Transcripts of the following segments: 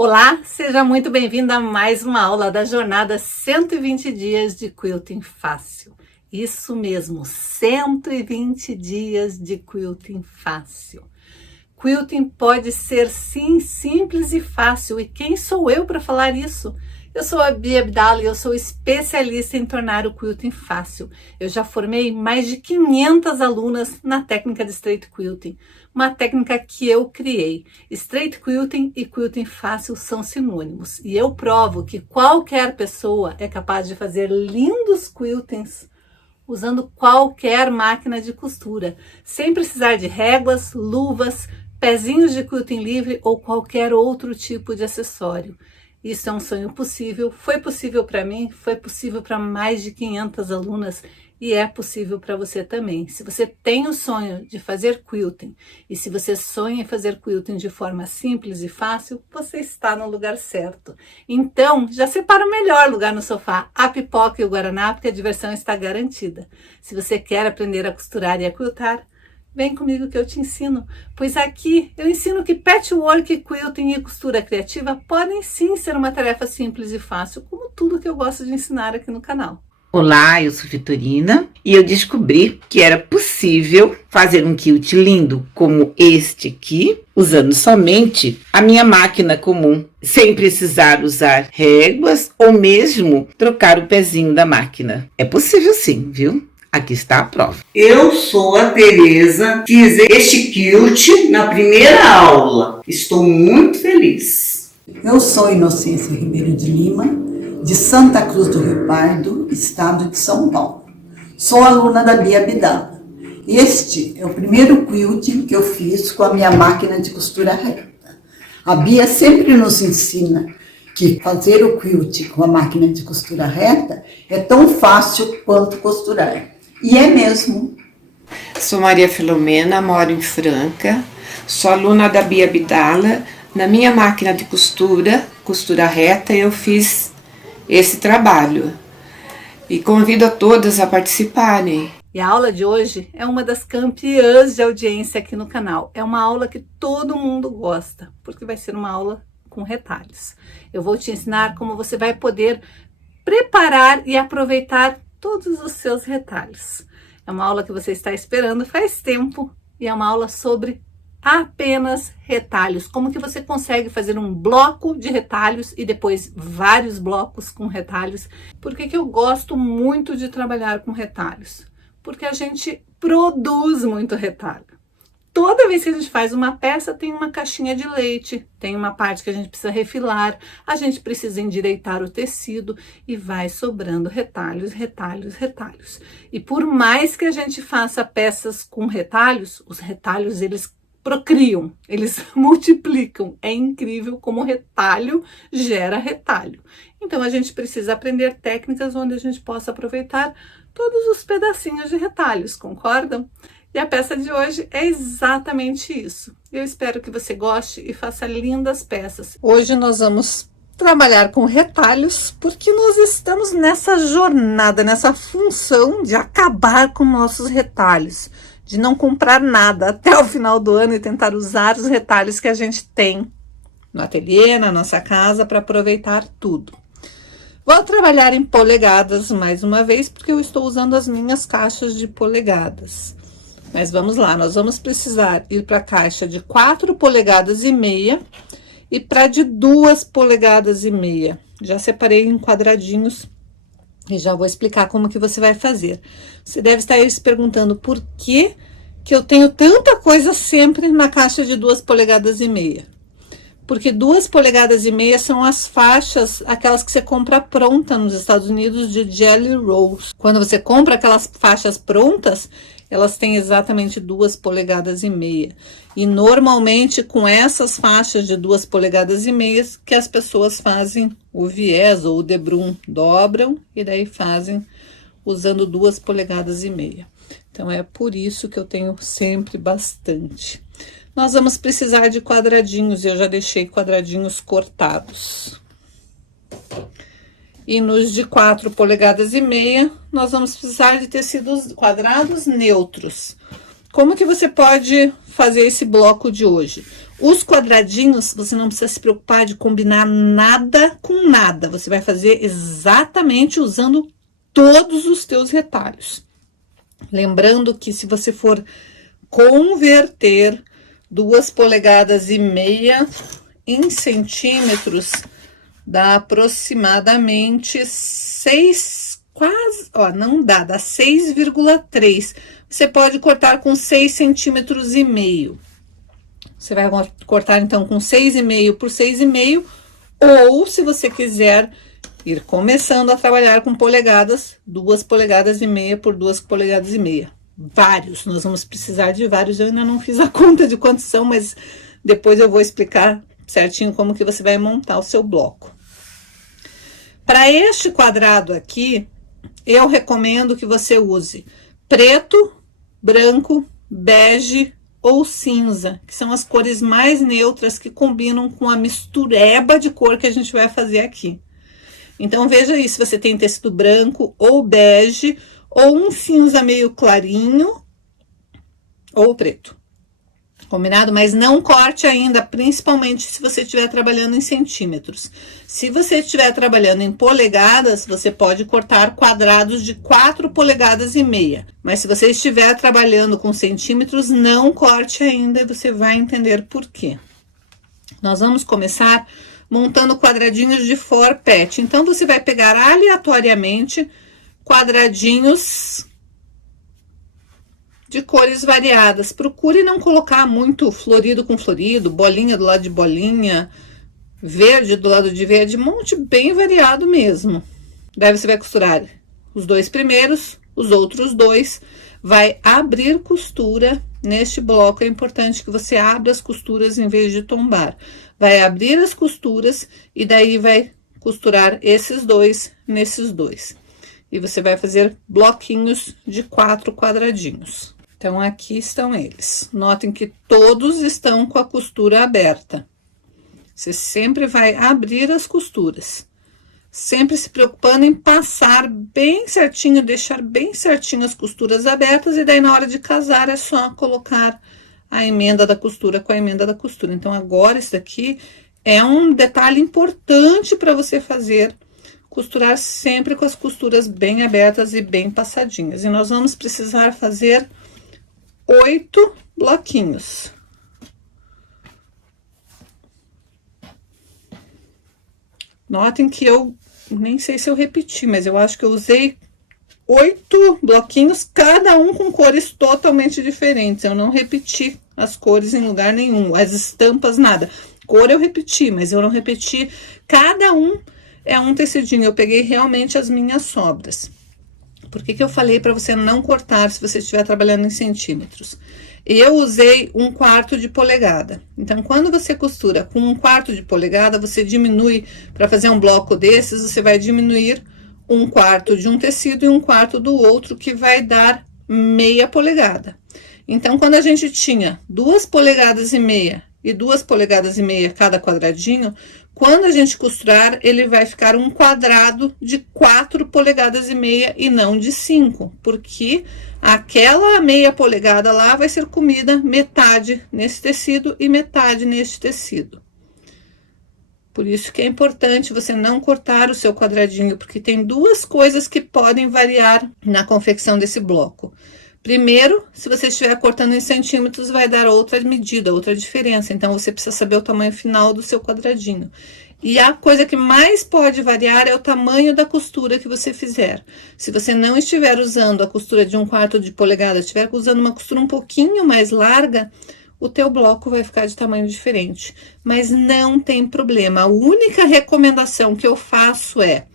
Olá, seja muito bem-vindo a mais uma aula da jornada 120 dias de quilting fácil. Isso mesmo, 120 dias de quilting fácil. Quilting pode ser sim simples e fácil. E quem sou eu para falar isso? Eu sou a Bia Abdala e eu sou especialista em tornar o quilting fácil. Eu já formei mais de 500 alunas na técnica de straight quilting, uma técnica que eu criei. Straight quilting e quilting fácil são sinônimos e eu provo que qualquer pessoa é capaz de fazer lindos quiltings usando qualquer máquina de costura, sem precisar de réguas, luvas, pezinhos de quilting livre ou qualquer outro tipo de acessório. Isso é um sonho possível, foi possível para mim, foi possível para mais de 500 alunas e é possível para você também. Se você tem o sonho de fazer quilting e se você sonha em fazer quilting de forma simples e fácil, você está no lugar certo. Então, já separa o melhor lugar no sofá, a pipoca e o guaraná, porque a diversão está garantida. Se você quer aprender a costurar e a quiltar, vem comigo que eu te ensino, pois aqui eu ensino que patchwork, quilting e costura criativa podem sim ser uma tarefa simples e fácil, como tudo que eu gosto de ensinar aqui no canal. Olá, eu sou Vitorina e eu descobri que era possível fazer um quilt lindo como este aqui, usando somente a minha máquina comum, sem precisar usar réguas ou mesmo trocar o pezinho da máquina. É possível sim, viu? Aqui está a prova. Eu sou a Tereza, fiz este quilt na primeira aula. Estou muito feliz. Eu sou Inocência Ribeiro de Lima, de Santa Cruz do Rio Pardo, estado de São Paulo. Sou aluna da Bia Abdala. Este é o primeiro quilting que eu fiz com a minha máquina de costura reta. A Bia sempre nos ensina que fazer o quilting com a máquina de costura reta é tão fácil quanto costurar. E é mesmo. Sou Maria Filomena, moro em Franca, sou aluna da Bia Abdala. Na minha máquina de costura reta, eu fiz esse trabalho. E convido a todas a participarem. E a aula de hoje é uma das campeãs de audiência aqui no canal. É uma aula que todo mundo gosta, porque vai ser uma aula com retalhos. Eu vou te ensinar como você vai poder preparar e aproveitar todos os seus retalhos. É uma aula que você está esperando faz tempo e é uma aula sobre apenas retalhos. Como que você consegue fazer um bloco de retalhos e depois vários blocos com retalhos. Por que que eu gosto muito de trabalhar com retalhos? Porque a gente produz muito retalho. Toda vez que a gente faz uma peça, tem uma caixinha de leite, tem uma parte que a gente precisa refilar, a gente precisa endireitar o tecido e vai sobrando retalhos, retalhos, retalhos. E por mais que a gente faça peças com retalhos, os retalhos eles procriam, eles multiplicam. É incrível como retalho gera retalho. Então a gente precisa aprender técnicas onde a gente possa aproveitar todos os pedacinhos de retalhos, concordam? E a peça de hoje é exatamente isso. Eu espero que você goste e faça lindas peças. Hoje nós vamos trabalhar com retalhos, porque nós estamos nessa jornada, nessa função de acabar com nossos retalhos, de não comprar nada até o final do ano e tentar usar os retalhos que a gente tem no ateliê, na nossa casa, para aproveitar tudo. Vou trabalhar em polegadas mais uma vez, porque eu estou usando as minhas caixas de polegadas. Mas vamos lá, nós vamos precisar ir para a caixa de 4,5 polegadas e para de 2,5 polegadas. Já separei em quadradinhos e já vou explicar como que você vai fazer. Você deve estar aí se perguntando por que que eu tenho tanta coisa sempre na caixa de 2,5 polegadas. Porque 2,5 polegadas são as faixas, aquelas que você compra pronta nos Estados Unidos de Jelly Rolls. Quando você compra aquelas faixas prontas, elas têm exatamente 2,5 polegadas. E normalmente com essas faixas de 2,5 polegadas que as pessoas fazem o viés ou o debrum, dobram e daí fazem usando 2,5 polegadas. Então é por isso que eu tenho sempre bastante. Nós vamos precisar de quadradinhos, eu já deixei quadradinhos cortados. E nos de 4,5 polegadas, nós vamos precisar de tecidos quadrados neutros. como que você pode fazer esse bloco de hoje? Os quadradinhos, você não precisa se preocupar de combinar nada com nada. Você vai fazer exatamente usando todos os teus retalhos. Lembrando que se você for converter 2,5 polegadas em centímetros, dá aproximadamente 6, quase, ó, não dá 6,3. Você pode cortar com 6,5 centímetros. Você vai cortar então com 6,5 por 6,5, ou se você quiser ir começando a trabalhar com polegadas, 2,5 polegadas por 2,5 polegadas. Vários, nós vamos precisar de vários. Eu ainda não fiz a conta de quantos são, mas depois eu vou explicar certinho como que você vai montar o seu bloco. Para este quadrado aqui, eu recomendo que você use preto, branco, bege ou cinza, que são as cores mais neutras que combinam com a mistureba de cor que a gente vai fazer aqui. Então, veja aí se você tem tecido branco ou bege, ou um cinza meio clarinho, ou preto. Combinado? Mas não corte ainda, principalmente se você estiver trabalhando em centímetros. Se você estiver trabalhando em polegadas, você pode cortar quadrados de 4,5 polegadas. Mas se você estiver trabalhando com centímetros, não corte ainda e você vai entender por quê. Nós vamos começar montando quadradinhos de forpete. Então, você vai pegar aleatoriamente quadradinhos de cores variadas. Procure não colocar muito florido com florido, bolinha do lado de bolinha, verde do lado de verde, monte bem variado mesmo. Daí você vai costurar os 2 primeiros, os outros 2, vai abrir costura neste bloco. É importante que você abra as costuras em vez de tombar. Vai abrir as costuras e daí vai costurar esses 2 nesses 2. E você vai fazer bloquinhos de 4 quadradinhos. Então, aqui estão eles. Notem que todos estão com a costura aberta. Você sempre vai abrir as costuras. Sempre se preocupando em passar bem certinho, deixar bem certinho as costuras abertas. E daí, na hora de casar, é só colocar a emenda da costura com a emenda da costura. Então, agora, isso daqui é um detalhe importante para você fazer. Costurar sempre com as costuras bem abertas e bem passadinhas. E nós vamos precisar fazer 8 bloquinhos. Notem que eu nem sei se eu repeti, mas eu acho que eu usei 8 bloquinhos, cada um com cores totalmente diferentes. Eu não repeti as cores em lugar nenhum, as estampas, nada. Cor eu repeti, mas eu não repeti. Cada um é um tecidinho. Eu peguei realmente as minhas sobras. Por que que eu falei para você não cortar se você estiver trabalhando em centímetros? Eu usei 1/4 de polegada. Então, quando você costura com 1/4 de polegada, você diminui, para fazer um bloco desses, você vai diminuir 1/4 de um tecido e 1/4 do outro, que vai dar meia polegada. Então, quando a gente tinha 2,5 polegadas e 2,5 polegadas cada quadradinho, quando a gente costurar, ele vai ficar um quadrado de 4,5 polegadas e não de 5, porque aquela meia polegada lá vai ser comida metade nesse tecido e metade neste tecido. Por isso que é importante você não cortar o seu quadradinho, porque tem duas coisas que podem variar na confecção desse bloco. Primeiro, se você estiver cortando em centímetros, vai dar outra medida, outra diferença. Então, você precisa saber o tamanho final do seu quadradinho. E a coisa que mais pode variar é o tamanho da costura que você fizer. Se você não estiver usando a costura de 1/4 de polegada, estiver usando uma costura um pouquinho mais larga, o teu bloco vai ficar de tamanho diferente. Mas não tem problema. A única recomendação que eu faço é: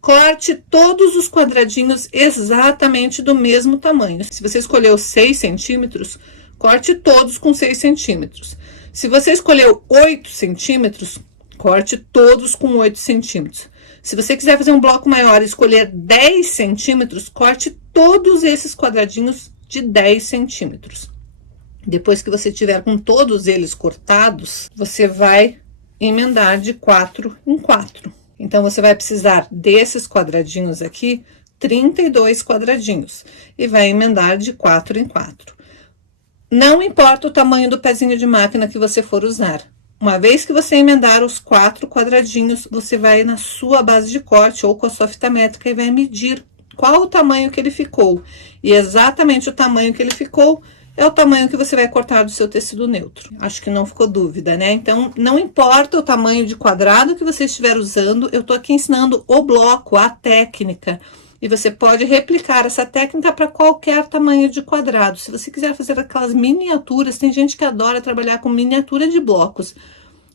corte todos os quadradinhos exatamente do mesmo tamanho. Se você escolheu 6 centímetros, corte todos com 6 centímetros. Se você escolheu 8 centímetros, corte todos com 8 centímetros. Se você quiser fazer um bloco maior e escolher 10 centímetros, corte todos esses quadradinhos de 10 centímetros. Depois que você tiver com todos eles cortados, você vai emendar de 4 em 4. Então, você vai precisar desses quadradinhos aqui, 32 quadradinhos, e vai emendar de 4 em 4. Não importa o tamanho do pezinho de máquina que você for usar. Uma vez que você emendar os 4 quadradinhos, você vai na sua base de corte ou com a sua fita métrica e vai medir qual o tamanho que ele ficou. E exatamente o tamanho que ele ficou é o tamanho que você vai cortar do seu tecido neutro. Acho que não ficou dúvida, né? Então, não importa o tamanho de quadrado que você estiver usando, eu tô aqui ensinando o bloco, a técnica. E você pode replicar essa técnica para qualquer tamanho de quadrado. Se você quiser fazer aquelas miniaturas, tem gente que adora trabalhar com miniatura de blocos.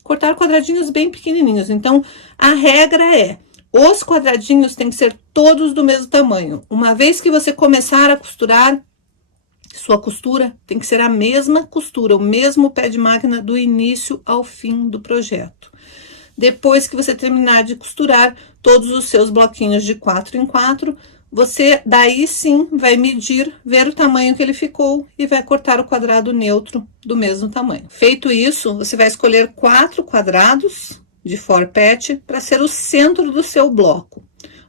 Cortar quadradinhos bem pequenininhos. Então, a regra é, os quadradinhos têm que ser todos do mesmo tamanho. Uma vez que você começar a costurar, sua costura tem que ser a mesma costura, o mesmo pé de máquina do início ao fim do projeto. Depois que você terminar de costurar todos os seus bloquinhos de 4 em 4, você daí sim vai medir, ver o tamanho que ele ficou e vai cortar o quadrado neutro do mesmo tamanho. Feito isso, você vai escolher 4 quadrados de forpet para ser o centro do seu bloco.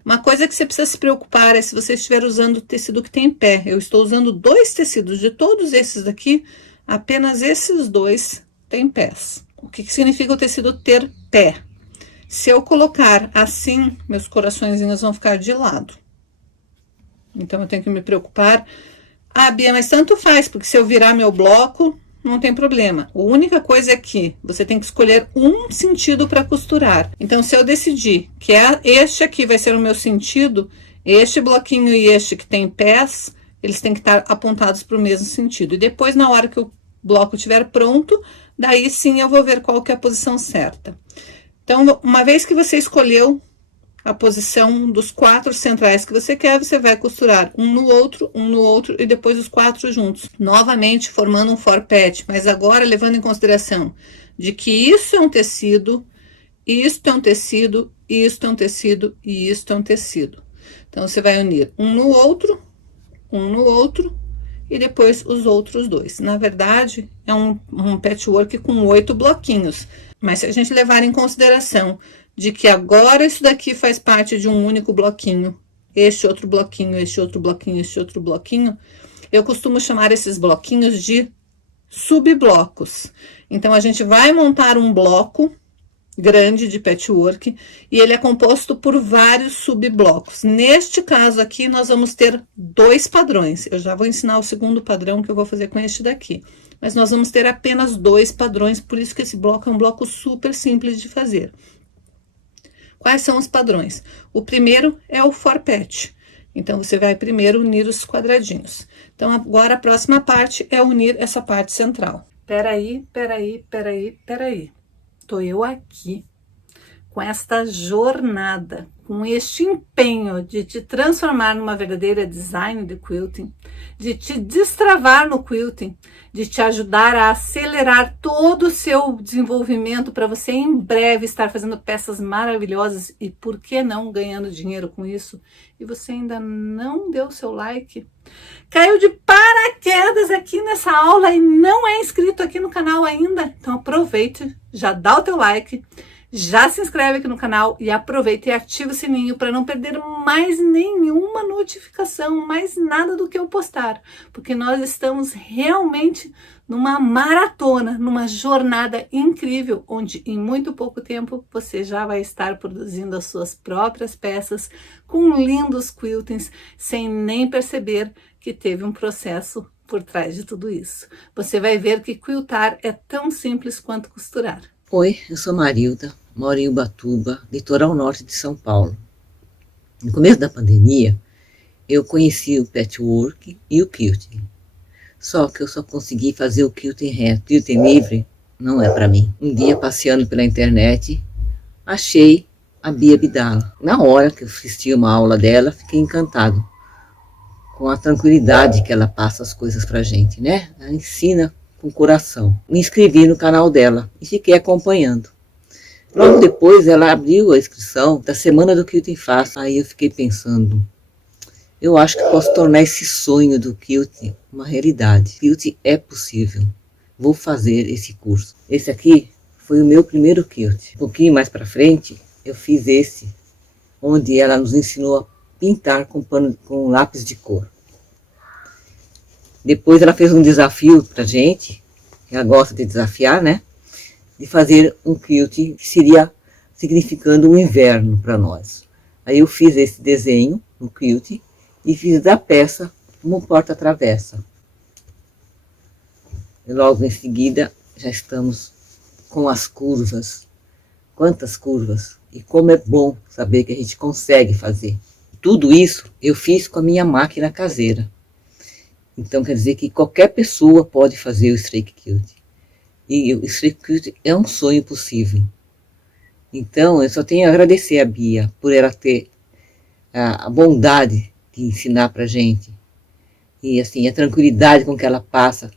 Uma coisa que você precisa se preocupar é se você estiver usando tecido que tem pé. Eu estou usando 2 tecidos, de todos esses daqui, apenas esses 2 têm pés. O que significa o tecido ter pé? Se eu colocar assim, meus coraçõezinhos vão ficar de lado. Então, eu tenho que me preocupar. Ah, Bia, mas tanto faz, porque se eu virar meu bloco, não tem problema. A única coisa é que você tem que escolher um sentido para costurar. Então, se eu decidir que este aqui vai ser o meu sentido, este bloquinho e este que tem pés, eles têm que estar apontados para o mesmo sentido. E depois, na hora que o bloco estiver pronto, daí sim eu vou ver qual que é a posição certa. Então, uma vez que você escolheu a posição dos 4 centrais que você quer, você vai costurar um no outro e depois os 4 juntos. Novamente formando um forpet, mas agora levando em consideração de que isso é um tecido, isto é um tecido, isto é um tecido e isto é um tecido. Então, você vai unir um no outro e depois os outros 2. Na verdade, é um patchwork com 8 bloquinhos, mas se a gente levar em consideração de que agora isso daqui faz parte de um único bloquinho, este outro bloquinho, este outro bloquinho, este outro bloquinho, eu costumo chamar esses bloquinhos de subblocos. Então, a gente vai montar um bloco grande de patchwork e ele é composto por vários subblocos. Neste caso aqui, nós vamos ter 2 padrões. Eu já vou ensinar o segundo padrão que eu vou fazer com este daqui. Mas nós vamos ter apenas 2 padrões, por isso que esse bloco é um bloco super simples de fazer. Quais são os padrões? O primeiro é o forpet. Então, você vai primeiro unir os quadradinhos. Então, agora a próxima parte é unir essa parte central. Peraí. Tô eu aqui com esta jornada, com este empenho de te transformar numa verdadeira designer de quilting, de te destravar no quilting, de te ajudar a acelerar todo o seu desenvolvimento para você em breve estar fazendo peças maravilhosas e, por que não, ganhando dinheiro com isso. E você ainda não deu seu like? Caiu de paraquedas aqui nessa aula e não é inscrito aqui no canal ainda? Então aproveite, já dá o teu like, já se inscreve aqui no canal e aproveita e ativa o sininho para não perder mais nenhuma notificação, mais nada do que eu postar, porque nós estamos realmente numa maratona, numa jornada incrível, onde em muito pouco tempo você já vai estar produzindo as suas próprias peças com lindos quiltings, sem nem perceber que teve um processo por trás de tudo isso. Você vai ver que quiltar é tão simples quanto costurar. Oi, eu sou Marilda, moro em Ubatuba, litoral norte de São Paulo. No começo da pandemia, eu conheci o patchwork e o quilting. Só que eu só consegui fazer o quilting reto. Quilting livre não é para mim. Um dia, passeando pela internet, achei a Bia Abdala. Na hora que eu assisti uma aula dela, fiquei encantado com a tranquilidade que ela passa as coisas pra gente, né? Ela ensina com o coração. Me inscrevi no canal dela e fiquei acompanhando. Logo depois, ela abriu a inscrição da Semana do Quilting Fácil. Aí eu fiquei pensando, eu acho que posso tornar esse sonho do quilting uma realidade. Quilting é possível. Vou fazer esse curso. Esse aqui foi o meu primeiro quilting. Um pouquinho mais para frente, eu fiz esse, onde ela nos ensinou a pintar com lápis de cor. Depois ela fez um desafio pra gente, que ela gosta de desafiar, né? De fazer um quilt que seria significando o inverno para nós. Aí eu fiz esse desenho no quilt e fiz da peça uma porta-travessa. E logo em seguida já estamos com as curvas. Quantas curvas! E como é bom saber que a gente consegue fazer. Tudo isso eu fiz com a minha máquina caseira. Então quer dizer que qualquer pessoa pode fazer o Streak Quilt. E o Streak Quilt é um sonho possível. Então eu só tenho a agradecer a Bia por ela ter a bondade de ensinar pra gente. E assim, a tranquilidade com que ela passa,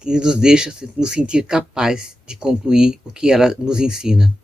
que nos deixa nos sentir capazes de concluir o que ela nos ensina.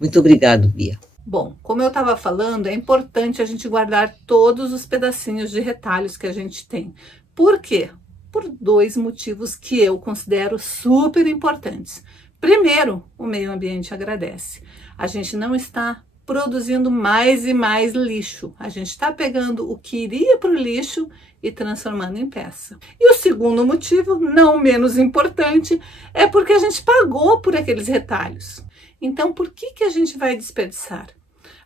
Muito obrigado, Bia. Bom, como eu estava falando, é importante a gente guardar todos os pedacinhos de retalhos que a gente tem. Por quê? Por 2 motivos que eu considero super importantes. Primeiro, o meio ambiente agradece. A gente não está produzindo mais e mais lixo. A gente está pegando o que iria para o lixo e transformando em peça. E o segundo motivo, não menos importante, é porque a gente pagou por aqueles retalhos. Então, por que a gente vai desperdiçar?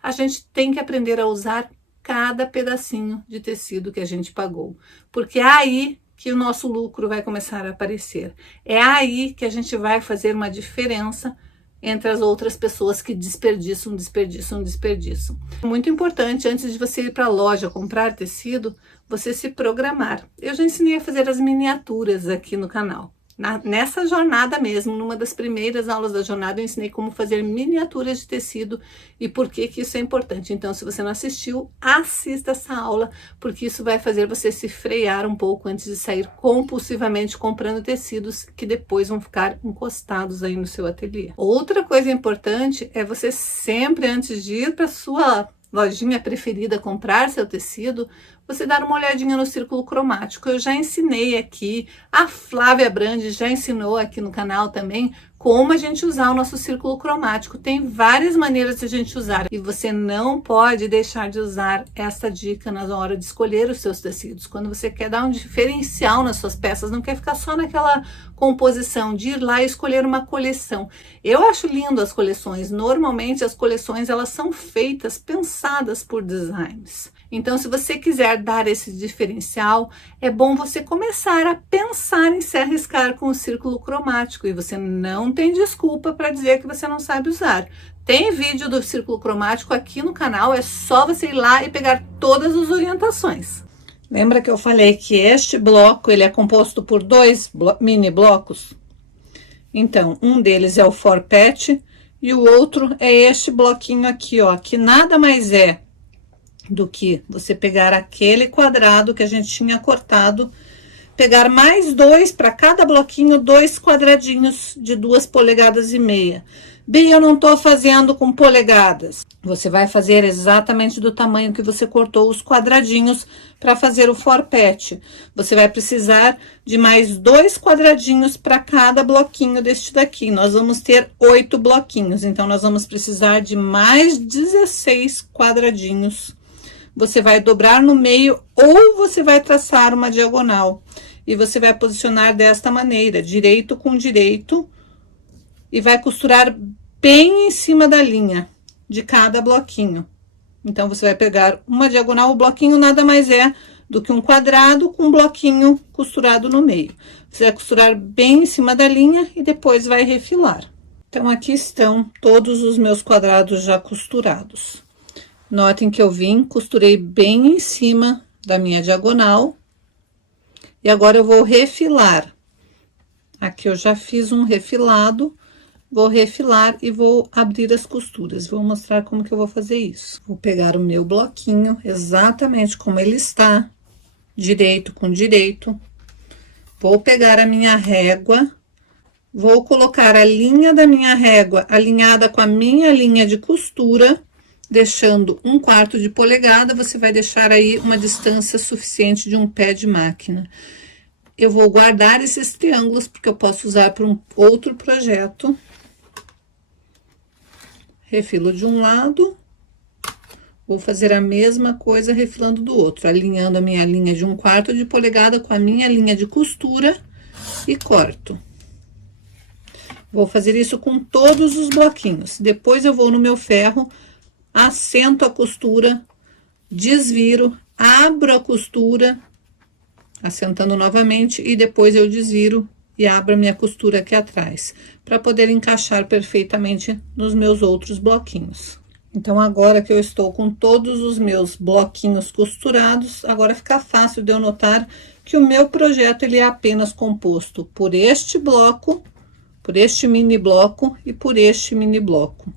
A gente tem que aprender a usar cada pedacinho de tecido que a gente pagou, porque é aí que o nosso lucro vai começar a aparecer. É aí que a gente vai fazer uma diferença entre as outras pessoas que desperdiçam. Muito importante, antes de você ir para a loja comprar tecido, você se programar. Eu já ensinei a fazer as miniaturas aqui no canal. Nessa jornada mesmo, numa das primeiras aulas da jornada, eu ensinei como fazer miniaturas de tecido e por que isso é importante. Então, se você não assistiu, assista essa aula, porque isso vai fazer você se frear um pouco antes de sair compulsivamente comprando tecidos que depois vão ficar encostados aí no seu ateliê. Outra coisa importante é você sempre, antes de ir para sua lojinha preferida comprar seu tecido, você dar uma olhadinha no círculo cromático. Eu já ensinei aqui, a Flávia Brandi já ensinou aqui no canal também como a gente usar o nosso círculo cromático. Tem várias maneiras de a gente usar e você não pode deixar de usar essa dica na hora de escolher os seus tecidos. Quando você quer dar um diferencial nas suas peças, não quer ficar só naquela composição de ir lá e escolher uma coleção. Eu acho lindo as coleções. Normalmente as coleções elas são feitas, pensadas por designers. Então, se você quiser dar esse diferencial, é bom você começar a pensar em se arriscar com o círculo cromático e você não tem desculpa para dizer que você não sabe usar. Tem vídeo do círculo cromático aqui no canal, é só você ir lá e pegar todas as orientações. Lembra que eu falei que este bloco ele é composto por 2 mini blocos? Então, um deles é o forpet e o outro é este bloquinho aqui, ó, que nada mais é do que você pegar aquele quadrado que a gente tinha cortado, pegar mais 2 para cada bloquinho, 2 quadradinhos de 2,5 polegadas. Bem, eu não tô fazendo com polegadas. Você vai fazer exatamente do tamanho que você cortou os quadradinhos para fazer o forpet. Você vai precisar de mais 2 quadradinhos para cada bloquinho deste daqui. Nós vamos ter 8 bloquinhos, então nós vamos precisar de mais 16 quadradinhos. Você vai dobrar no meio ou você vai traçar uma diagonal. E você vai posicionar desta maneira, direito com direito, e vai costurar bem em cima da linha de cada bloquinho. Então, você vai pegar uma diagonal, o bloquinho nada mais é do que um quadrado com um bloquinho costurado no meio. Você vai costurar bem em cima da linha e depois vai refilar. Então, aqui estão todos os meus quadrados já costurados. Notem que eu costurei bem em cima da minha diagonal. E agora eu vou refilar. Aqui eu já fiz um refilado. Vou refilar e vou abrir as costuras. Vou mostrar como que eu vou fazer isso. Vou pegar o meu bloquinho, exatamente como ele está. Direito com direito. Vou pegar a minha régua. Vou colocar a linha da minha régua alinhada com a minha linha de costura. Deixando 1/4 de polegada, você vai deixar aí uma distância suficiente de um pé de máquina. Eu vou guardar esses triângulos, porque eu posso usar para um outro projeto. Refilo de um lado, Vou fazer a mesma coisa refilando do outro, alinhando a minha linha de 1/4 de polegada com a minha linha de costura e corto. Vou fazer isso com todos os bloquinhos. Depois eu vou no meu ferro, assento a costura, desviro, abro a costura, assentando novamente, e depois eu desviro e abro a minha costura aqui atrás, para poder encaixar perfeitamente nos meus outros bloquinhos. Então, agora que eu estou com todos os meus bloquinhos costurados, agora fica fácil de eu notar que o meu projeto ele é apenas composto por este bloco, por este mini bloco e por este mini bloco.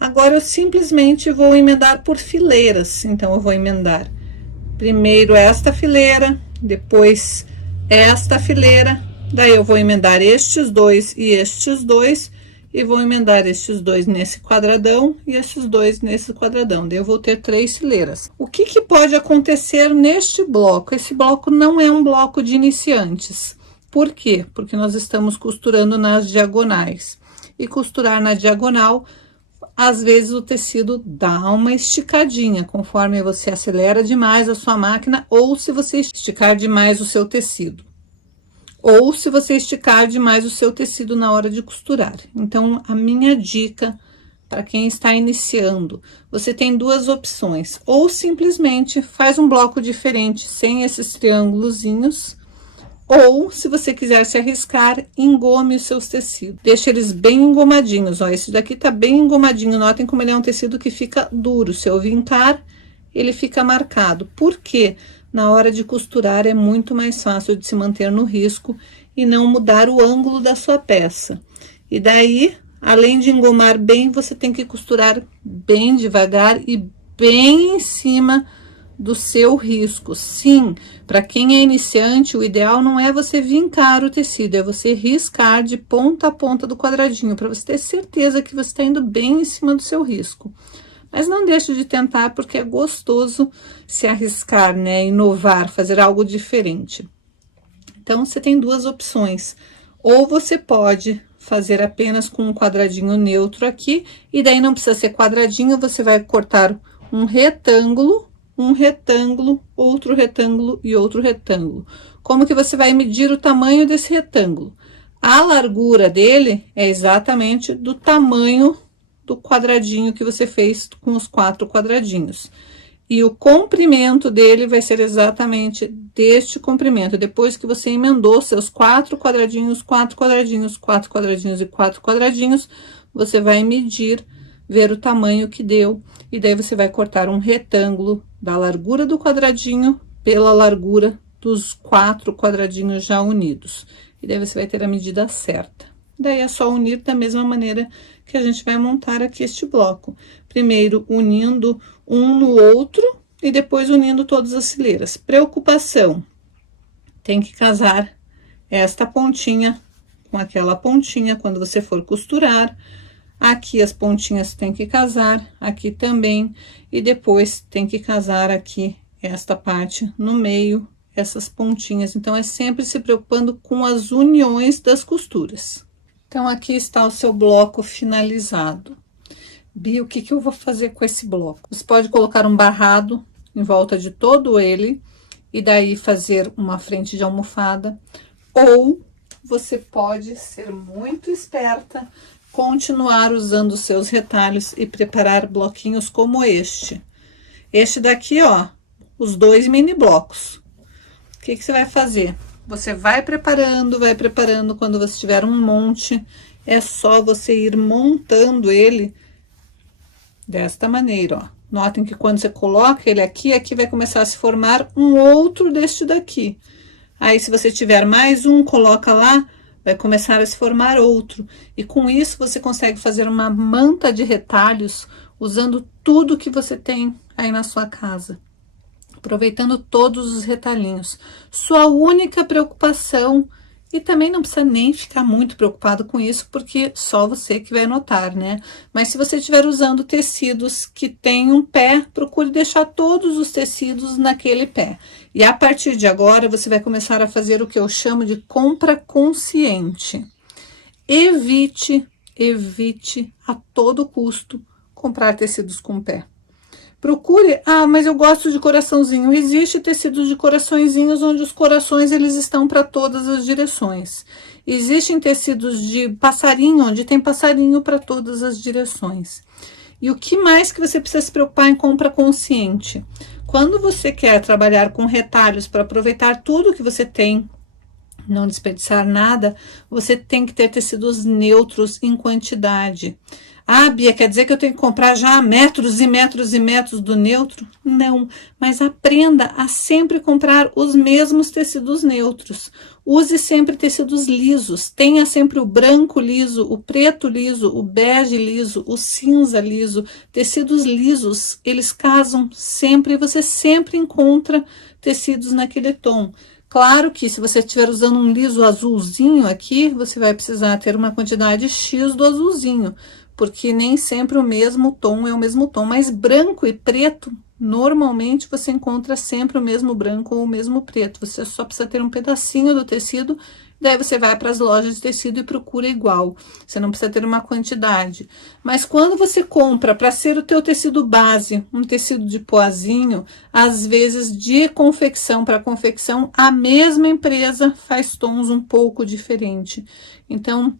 Agora, eu simplesmente vou emendar por fileiras. Então, eu vou emendar primeiro esta fileira, depois esta fileira, daí eu vou emendar estes dois e estes dois, e vou emendar estes dois nesse quadradão e esses dois nesse quadradão. Daí eu vou ter 3 fileiras. O que que pode acontecer neste bloco? Esse bloco não é um bloco de iniciantes. Por quê? Porque nós estamos costurando nas diagonais. E costurar na diagonal, às vezes o tecido dá uma esticadinha, conforme você acelera demais a sua máquina, ou se você esticar demais o seu tecido. Ou se você esticar demais o seu tecido na hora de costurar. Então, a minha dica para quem está iniciando, você tem 2 opções. Ou simplesmente faz um bloco diferente, sem esses triângulozinhos. Ou, se você quiser se arriscar, engome os seus tecidos. Deixa eles bem engomadinhos, ó. Esse daqui tá bem engomadinho. Notem como ele é um tecido que fica duro. Se eu vincar, ele fica marcado. Por quê? Na hora de costurar é muito mais fácil de se manter no risco e não mudar o ângulo da sua peça. E daí, além de engomar bem, você tem que costurar bem devagar e bem em cima do seu risco. Sim, para quem é iniciante, o ideal não é você vincar o tecido, é você riscar de ponta a ponta do quadradinho, para você ter certeza que você está indo bem em cima do seu risco. Mas não deixe de tentar, porque é gostoso se arriscar, né? Inovar, fazer algo diferente. Então, você tem 2 opções. Ou você pode fazer apenas com um quadradinho neutro aqui, e daí não precisa ser quadradinho, você vai cortar um retângulo, outro retângulo e outro retângulo. Como que você vai medir o tamanho desse retângulo? A largura dele é exatamente do tamanho do quadradinho que você fez com os 4 quadradinhos. E o comprimento dele vai ser exatamente deste comprimento. Depois que você emendou seus 4 quadradinhos, 4 quadradinhos, 4 quadradinhos e 4 quadradinhos, você vai medir, ver o tamanho que deu, e daí você vai cortar um retângulo da largura do quadradinho pela largura dos 4 quadradinhos já unidos. E daí você vai ter a medida certa. Daí é só unir da mesma maneira que a gente vai montar aqui este bloco. Primeiro unindo um no outro e depois unindo todas as fileiras. Preocupação: tem que casar esta pontinha com aquela pontinha quando você for costurar. Aqui as pontinhas tem que casar, aqui também, e depois tem que casar aqui esta parte no meio, essas pontinhas. Então, é sempre se preocupando com as uniões das costuras. Então, aqui está o seu bloco finalizado. Bia, o que que eu vou fazer com esse bloco? Você pode colocar um barrado em volta de todo ele, e daí fazer uma frente de almofada, ou você pode ser muito esperta, continuar usando os seus retalhos e preparar bloquinhos como este. Este daqui, ó, os 2 mini blocos. O que que você vai fazer? Você vai preparando, quando você tiver um monte, é só você ir montando ele desta maneira, ó. Notem que quando você coloca ele aqui, aqui vai começar a se formar um outro deste daqui. Aí, se você tiver mais um, coloca lá, vai começar a se formar outro. E com isso, você consegue fazer uma manta de retalhos, usando tudo que você tem aí na sua casa. Aproveitando todos os retalhinhos. Sua única preocupação, e também não precisa nem ficar muito preocupado com isso, porque só você que vai notar, né? Mas se você estiver usando tecidos que têm um pé, procure deixar todos os tecidos naquele pé. E a partir de agora, você vai começar a fazer o que eu chamo de compra consciente. Evite a todo custo comprar tecidos com pé. Procure, mas eu gosto de coraçãozinho. Existe tecidos de coraçõezinhos onde os corações eles estão para todas as direções. Existem tecidos de passarinho, onde tem passarinho para todas as direções. E o que mais que você precisa se preocupar em compra consciente? Quando você quer trabalhar com retalhos para aproveitar tudo que você tem, não desperdiçar nada, você tem que ter tecidos neutros em quantidade. Bia, quer dizer que eu tenho que comprar já metros e metros e metros do neutro? Não, mas aprenda a sempre comprar os mesmos tecidos neutros. Use sempre tecidos lisos, tenha sempre o branco liso, o preto liso, o bege liso, o cinza liso. Tecidos lisos, eles casam sempre e você sempre encontra tecidos naquele tom. Claro que se você estiver usando um liso azulzinho aqui, você vai precisar ter uma quantidade X do azulzinho, porque nem sempre o mesmo tom é o mesmo tom, mas branco e preto, normalmente você encontra sempre o mesmo branco ou o mesmo preto, você só precisa ter um pedacinho do tecido, daí você vai para as lojas de tecido e procura igual, você não precisa ter uma quantidade. Mas quando você compra para ser o teu tecido base, um tecido de poazinho, às vezes de confecção para confecção, a mesma empresa faz tons um pouco diferente. Então,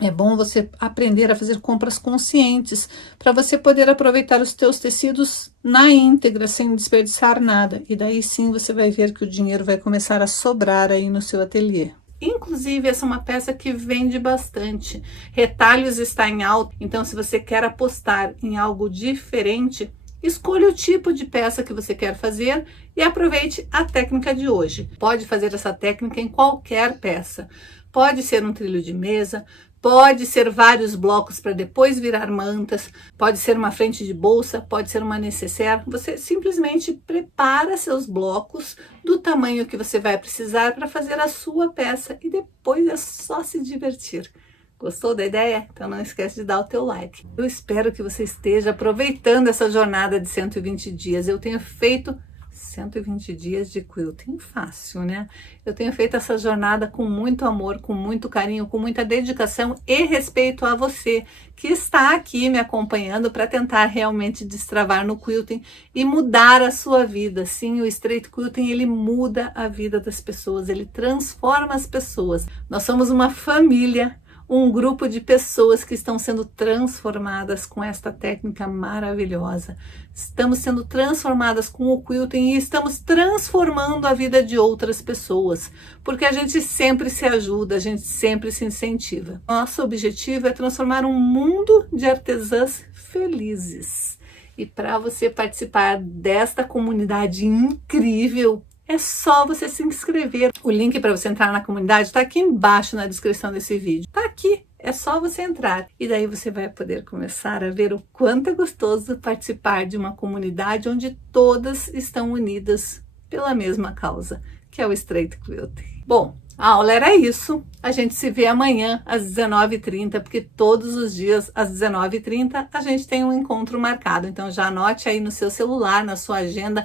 é bom você aprender a fazer compras conscientes para você poder aproveitar os teus tecidos na íntegra, sem desperdiçar nada. E daí sim você vai ver que o dinheiro vai começar a sobrar aí no seu ateliê. Inclusive, essa é uma peça que vende bastante. Retalhos está em alta, então se você quer apostar em algo diferente, escolha o tipo de peça que você quer fazer e aproveite a técnica de hoje. Pode fazer essa técnica em qualquer peça. Pode ser um trilho de mesa, pode ser vários blocos para depois virar mantas, pode ser uma frente de bolsa, pode ser uma nécessaire. Você simplesmente prepara seus blocos do tamanho que você vai precisar para fazer a sua peça e depois é só se divertir. Gostou da ideia? Então não esquece de dar o teu like. Eu espero que você esteja aproveitando essa jornada de 120 dias. Eu tenho feito 120 dias de quilting fácil, né? Eu tenho feito essa jornada com muito amor, com muito carinho, com muita dedicação e respeito a você que está aqui me acompanhando para tentar realmente destravar no quilting e mudar a sua vida. Sim, o straight quilting, ele muda a vida das pessoas, ele transforma as pessoas. Nós somos uma família, um grupo de pessoas que estão sendo transformadas com esta técnica maravilhosa. Estamos sendo transformadas com o quilting e estamos transformando a vida de outras pessoas, porque a gente sempre se ajuda, a gente sempre se incentiva. Nosso objetivo é transformar um mundo de artesãs felizes. E para você participar desta comunidade incrível, é só você se inscrever. O link para você entrar na comunidade está aqui embaixo na descrição desse vídeo. Está aqui, é só você entrar. E daí você vai poder começar a ver o quanto é gostoso participar de uma comunidade onde todas estão unidas pela mesma causa, que é o straight quilting. Bom, a aula era isso. A gente se vê amanhã às 19h30, porque todos os dias às 19h30 a gente tem um encontro marcado. Então já anote aí no seu celular, na sua agenda,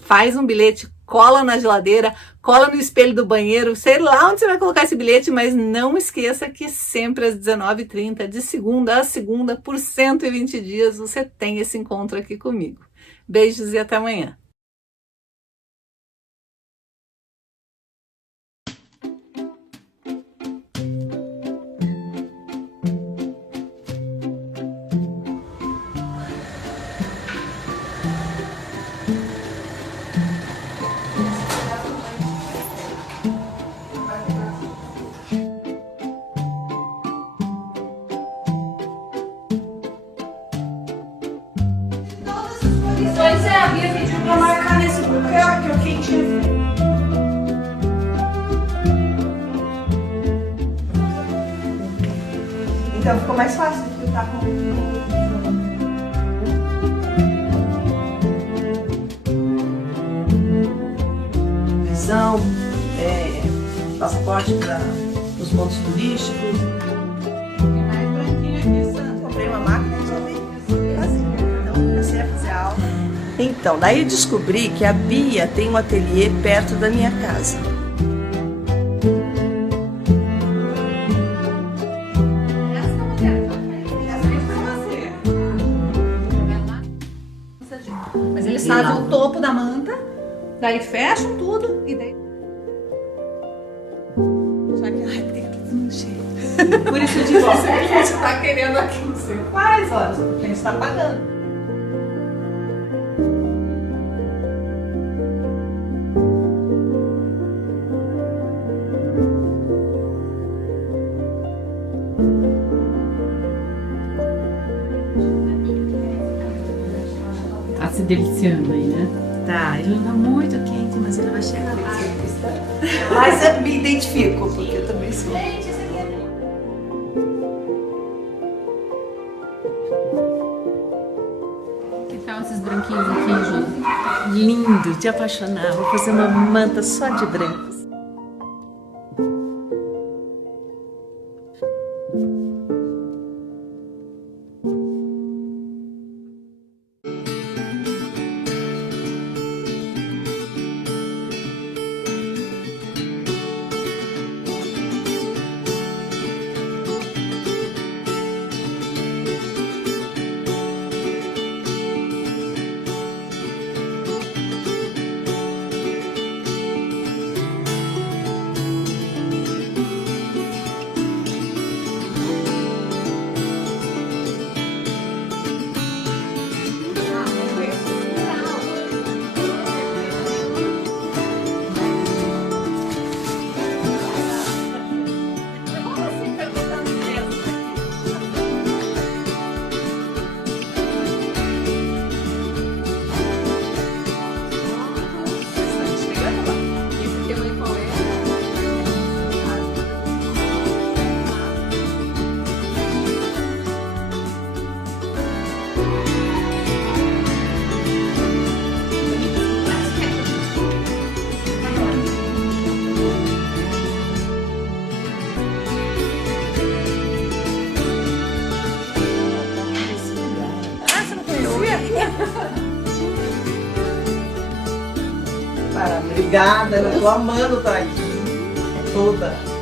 faz um bilhete, cola na geladeira, cola no espelho do banheiro, sei lá onde você vai colocar esse bilhete, mas não esqueça que sempre às 19h30, de segunda a segunda, por 120 dias, você tem esse encontro aqui comigo. Beijos e até amanhã. Pois é, a Bia pediu pra marcar nesse grupo que eu quem tinha feito. Então ficou mais fácil de ficar com visão, passaporte para os pontos turísticos. Mais branquinho aqui, Sandra. Comprei uma máquina e resolvi fazer. Então comecei a fazer aula. Então, daí eu descobri que a Bia tem um ateliê perto da minha casa. Essa é pra você. fazem o topo da manta, daí fecham tudo e daí... Só que, ai, tem que fazer um jeito. Por isso eu digo, ó, se a gente tá querendo aqui, você faz, olha, porque a gente tá pagando. Tá se deliciando aí, né? Tá, ele não tá muito quente, mas ele vai chegar lá. Mas eu me identifico, porque eu também sou. Que tal esses branquinhos aqui, Ju? Lindo, de apaixonar. Vou fazer uma manta só de brancos. Obrigada, eu tô amando estar aqui. Toda.